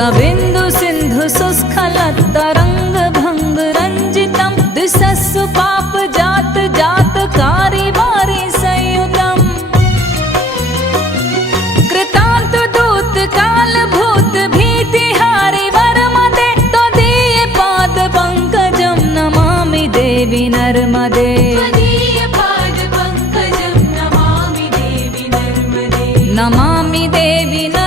सबिन्दु सिन्धु सुस्खलत्तरङ्ग भङ्ग रञ्जितं दिशस्सु पाप जात जात कारी वारी संयुतम् कृतान्त दूत काल भूत भीतिहारि वरमदे त्वदीय पाद पंकजं नमामि देवी नर्मदे नमामि देवी नर्मदे।